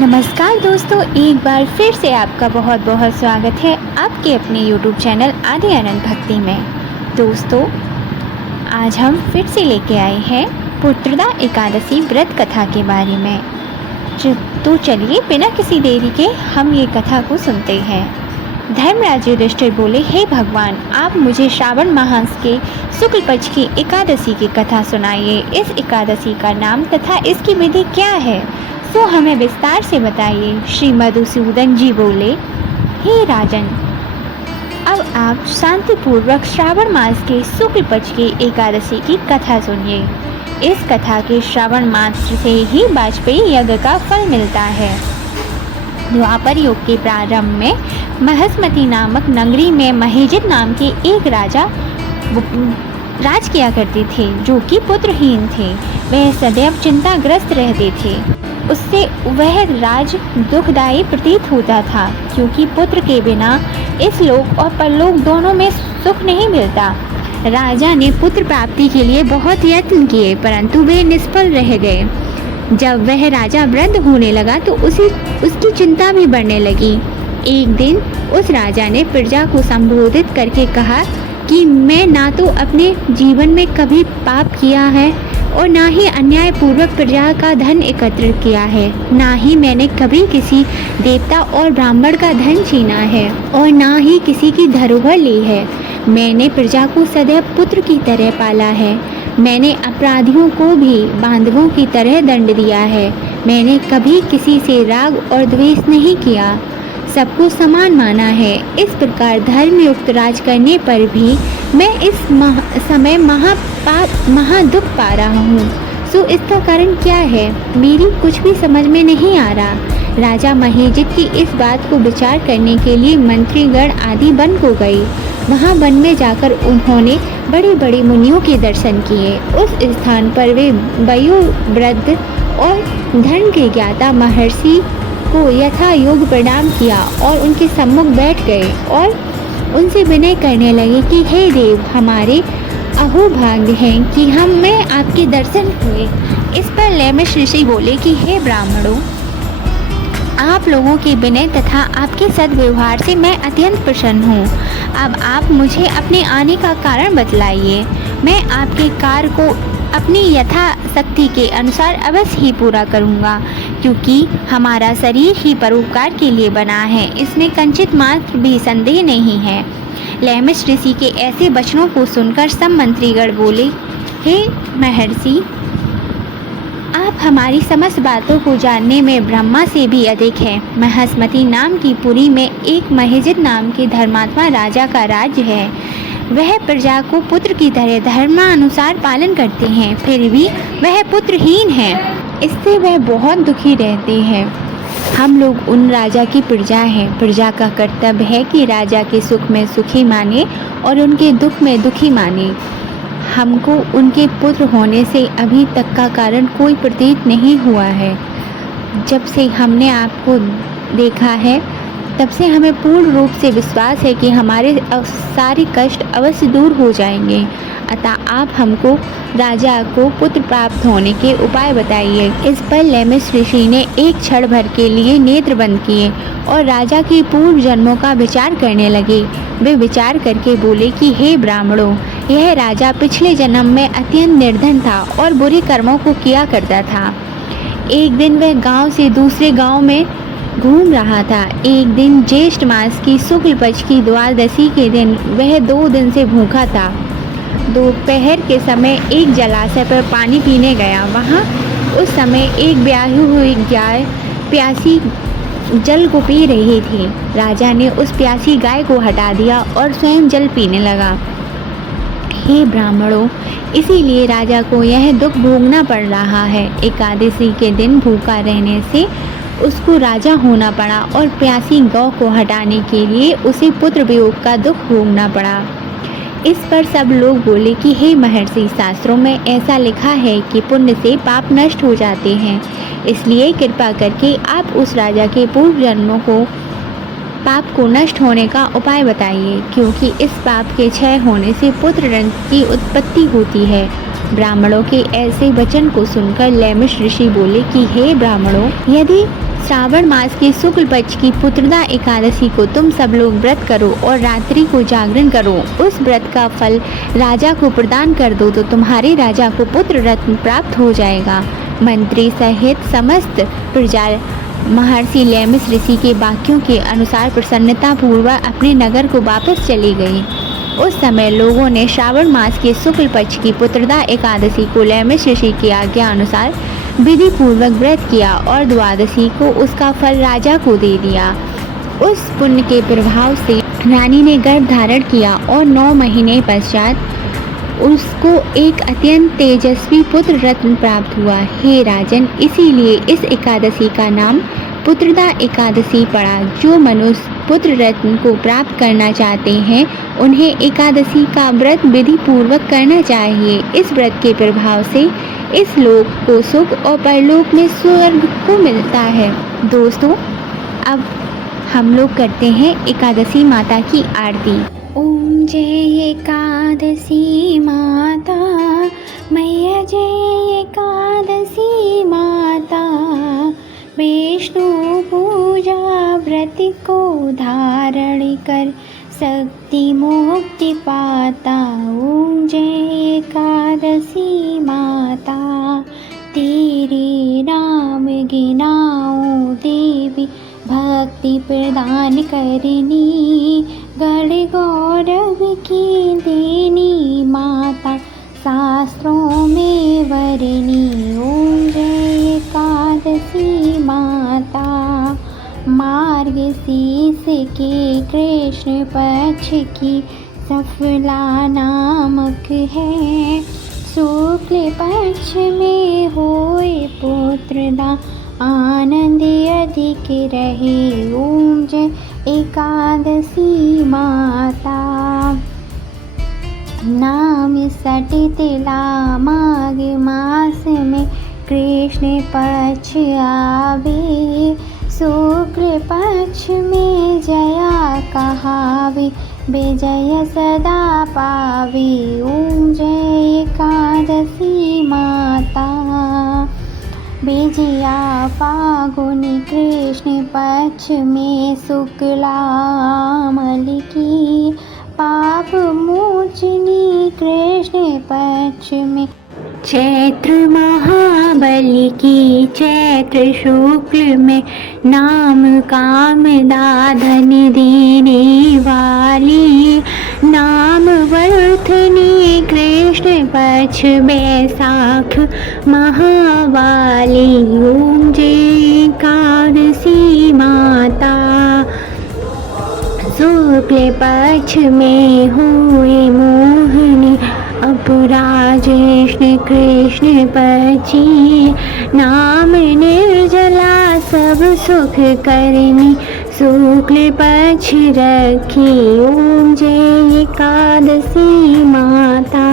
नमस्कार दोस्तों, एक बार फिर से आपका बहुत बहुत स्वागत है आपके अपने YouTube चैनल आदि आनंद भक्ति में। दोस्तों, आज हम फिर से लेके आए हैं पुत्रदा एकादशी व्रत कथा के बारे में। तो चलिए बिना किसी देरी के हम ये कथा को सुनते हैं। धर्मराज युधिष्ठिर बोले, हे भगवान, आप मुझे श्रावण मास के शुक्ल पक्ष की एकादशी की कथा सुनाइए। इस एकादशी का नाम तथा इसकी विधि क्या है, तो हमें विस्तार से बताइए। श्री मधुसूदन जी बोले, हे राजन, अब आप शांतिपूर्वक श्रावण मास के शुक्ल पक्ष की एकादशी की कथा सुनिए। इस कथा के श्रावण मास से ही वाजपेयी यज्ञ का फल मिलता है। द्वापर युग के प्रारंभ में महस्मती नामक नगरी में महीजित नाम के एक राजा राज किया करते थे, जो कि पुत्रहीन थे। वह सदैव चिंताग्रस्त रहते थे। उससे वह राज दुखदायी प्रतीत होता था, क्योंकि पुत्र के बिना इस लोक और परलोक दोनों में सुख नहीं मिलता। राजा ने पुत्र प्राप्ति के लिए बहुत यत्न किए, परंतु वे निष्फल रह गए। जब वह राजा वृद्ध होने लगा तो उसकी चिंता भी बढ़ने लगी। एक दिन उस राजा ने प्रजा को संबोधित करके कहा कि मैं ना तो अपने जीवन में कभी पाप किया है और ना ही अन्यायपूर्वक प्रजा का धन एकत्रित किया है, ना ही मैंने कभी किसी देवता और ब्राह्मण का धन छीना है और ना ही किसी की धरोहर ली है। मैंने प्रजा को सदैव पुत्र की तरह पाला है। मैंने अपराधियों को भी बांधवों की तरह दंड दिया है। मैंने कभी किसी से राग और द्वेष नहीं किया, सबको समान माना है। इस प्रकार धर्मयुक्त राज करने पर भी मैं इस समय महादुख पा रहा हूँ। सो इसका कारण क्या है, मेरी कुछ भी समझ में नहीं आ रहा। राजा महीजित की इस बात को विचार करने के लिए मंत्रीगण आदि वन को गए। वहाँ वन में जाकर उन्होंने बड़े बड़े मुनियों के दर्शन किए। उस स्थान पर वे वयोवृद्ध और धर्म के ज्ञाता महर्षि को यथा योग प्रणाम किया और उनके सम्मुख बैठ गए और उनसे विनय करने लगे कि हे देव, हमारे अहोभाग्य हैं कि हमें आपके दर्शन हुए। इस पर लेमिश ऋषि बोले कि हे ब्राह्मणों, आप लोगों के विनय तथा आपके सद्व्यवहार से मैं अत्यंत प्रसन्न हूँ। अब आप मुझे अपने आने का कारण बतलाइए। मैं आपके कार्य को अपनी यथाशक्ति के अनुसार अवश्य ही पूरा करूँगा, क्योंकि हमारा शरीर ही परोपकार के लिए बना है, इसमें कंचित मात्र भी संदेह नहीं है। लेमिश ऋषि के ऐसे वचनों को सुनकर सब मंत्रीगण बोले, हे महर्षि, आप हमारी समस्त बातों को जानने में ब्रह्मा से भी अधिक हैं। महस्मती नाम की पुरी में एक महीजित नाम के धर्मात्मा राजा का राज्य है। वह प्रजा को पुत्र की तरह धर्मानुसार पालन करते हैं, फिर भी वह पुत्रहीन है। इससे वह बहुत दुखी रहते हैं। हम लोग उन राजा की प्रजा हैं। प्रजा का कर्तव्य है कि राजा के सुख में सुखी माने और उनके दुख में दुखी माने। हमको उनके पुत्र होने से अभी तक का कारण कोई प्रतीत नहीं हुआ है। जब से हमने आपको देखा है, तब से हमें पूर्ण रूप से विश्वास है कि हमारे सारे कष्ट अवश्य दूर हो जाएंगे। अतः आप हमको राजा को पुत्र प्राप्त होने के उपाय बताइए। इस पर लेमिश ऋषि ने एक क्षण भर के लिए नेत्र बंद किए और राजा के पूर्व जन्मों का विचार करने लगे। वे विचार करके बोले कि हे ब्राह्मणों, यह राजा पिछले जन्म में अत्यंत निर्धन था और बुरे कर्मों को किया करता था। एक दिन वह गांव से दूसरे गांव में घूम रहा था। एक दिन ज्येष्ठ मास की शुक्ल पक्ष की द्वादशी के दिन वह 2 दिन से भूखा था। दोपहर के समय एक जलाशय पर पानी पीने गया। वहाँ उस समय एक ब्याही हुई गाय प्यासी जल को पी रही थी। राजा ने उस प्यासी गाय को हटा दिया और स्वयं जल पीने लगा। हे ब्राह्मणों, इसीलिए राजा को यह दुख भोगना पड़ रहा है। एकादशी के दिन भूखा रहने से उसको राजा होना पड़ा और प्यासी गौ को हटाने के लिए उसे पुत्र वियोग का दुख भोगना पड़ा। इस पर सब लोग बोले कि हे महर्षि, शास्त्रों में ऐसा लिखा है कि पुण्य से पाप नष्ट हो जाते हैं, इसलिए कृपा करके आप उस राजा के पूर्व जन्मों को पाप को नष्ट होने का उपाय बताइए, क्योंकि इस पाप के क्षय होने से पुत्र रंग की उत्पत्ति होती है। ब्राह्मणों के ऐसे वचन को सुनकर लेमिश ऋषि बोले कि हे ब्राह्मणों, यदि श्रावण मास के शुक्ल पक्ष की पुत्रदा एकादशी को तुम सब लोग व्रत करो और रात्रि को जागरण करो। उस व्रत का फल राजा को प्रदान कर दो तो तुम्हारे राजा को पुत्र रत्न प्राप्त हो जाएगा। मंत्री सहित समस्त प्रजा महर्षि लेमिस ऋषि के वाक्यों के अनुसार प्रसन्नता पूर्वक अपने नगर को वापस चली गई। उस समय लोगों ने श्रावण मास के शुक्ल पक्ष की पुत्रदा एकादशी को लेमिस ऋषि की आज्ञा अनुसार विधि पूर्वक व्रत किया और द्वादशी को उसका फल राजा को दे दिया। उस पुण्य के प्रभाव से रानी ने गर्भ धारण किया और 9 महीने पश्चात उसको एक अत्यंत तेजस्वी पुत्र रत्न प्राप्त हुआ। हे राजन, इसीलिए इस एकादशी का नाम पुत्रदा एकादशी पड़ा। जो मनुष्य पुत्र रत्न को प्राप्त करना चाहते हैं उन्हें एकादशी का व्रत विधि पूर्वक करना चाहिए। इस व्रत के प्रभाव से इस लोक को सुख और परलोक में स्वर्ग को मिलता है। दोस्तों, अब हम लोग करते हैं एकादशी माता की आरती। ओम जय एकादशी माता मैया, जय एकादशी माता। विष्णु पूजा व्रत को धारण कर शक्ति मुक्ति पाता। ओम जय एकादशी माता, तेरे नाम गिनाऊं देवी, भक्ति प्रदान करनी, गण गौरव की देनी माता, शास्त्रों में वरनी। ओम जय एकादशी माता, मार्गशीर्ष के कृष्ण पक्ष की सफला नामक है। शुक्ल पक्ष में होए पुत्रदा, आनंद अधिक रहे। ओम जय एकादशी माता, नाम सटितला माघ मास में कृष्ण पक्ष आवे। शुक्ल पक्ष में जया कहावे, विजय सदा पावे। ओम जय एकादशी माता, विजया फागुनी कृष्ण पक्ष में शुक्लामल की, पाप मोचनी कृष्ण पक्ष में चैत्र महाबली की। चैत्र शुक्ल में नाम कामदा धन देने वाली, नाम वर्धनी कृष्ण पक्ष बैसाख महावाली। ओम जय एकादशी माता, शुक्ल पक्ष में हुए मोहिनी, अपराजेष्ण कृष्ण पक्षी, नाम निर्जला सब सुख करनी, शुक्ल पक्ष रखी। ओम जय एकादशी माता,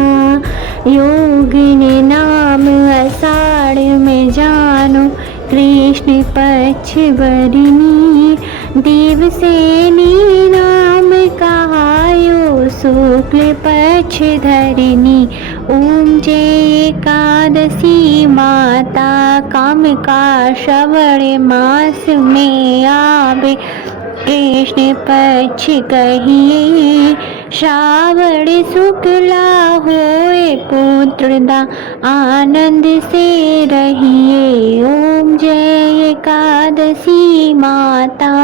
योगिनी नाम आषाढ़ में जानो, कृष्ण पक्ष वरनी, देवसेनी नाम कहायो, शुक्ल पक्ष धरनी। ओम जय एकादशी माता, काम का श्रवण मास में आवे, कृष्ण पक्ष कहिए, श्रावण शुक्ला होए पुत्रदा, आनंद से रहिए। ओम जय एकादशी माता,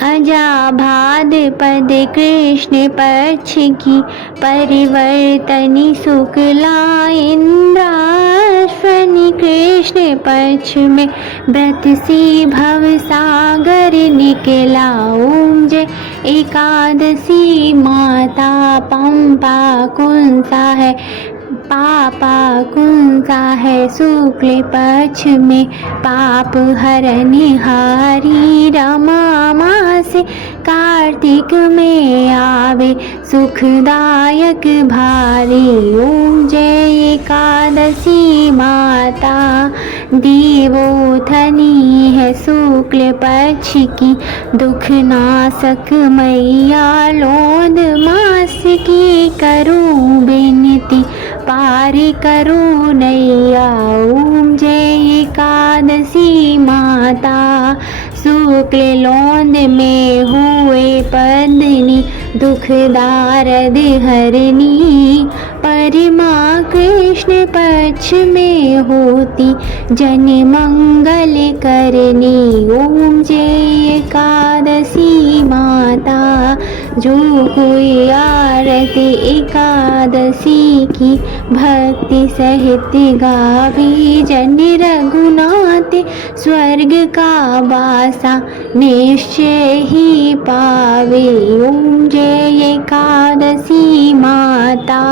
अजाभाद्रपद कृष्ण पक्ष की, परिवर्तनी शुक्ला इंद्राश्वनी कृष्ण पक्ष में, व्रत से भव सागर निकला। ओम जय एकादशी माता, पंपा कुंसा है, पापा कुंसा है, शुक्ल पक्ष में पाप हरनि हारी, रमा मास कार्तिक में आवे, सुखदायक भारी। ओम जय एकादशी माता, देवोधनी है शुक्ल पक्ष की, दुख नाशक मैया, लोध मास की करूं विनती, पार करो नैया। ओम जय एकादशी माता। शुक्ल लौंद में हुए पत्नी दुख दारद हरनी। परमा कृष्ण पक्ष में होती जन मंगल करनी। ओम जय एकादशी माता। जो कोई आरती एकादशी की भक्ति सहित गावे, जन रघुनाथ स्वर्ग का वासा निश्चय ही पावे। ओम जय एकादशी माता।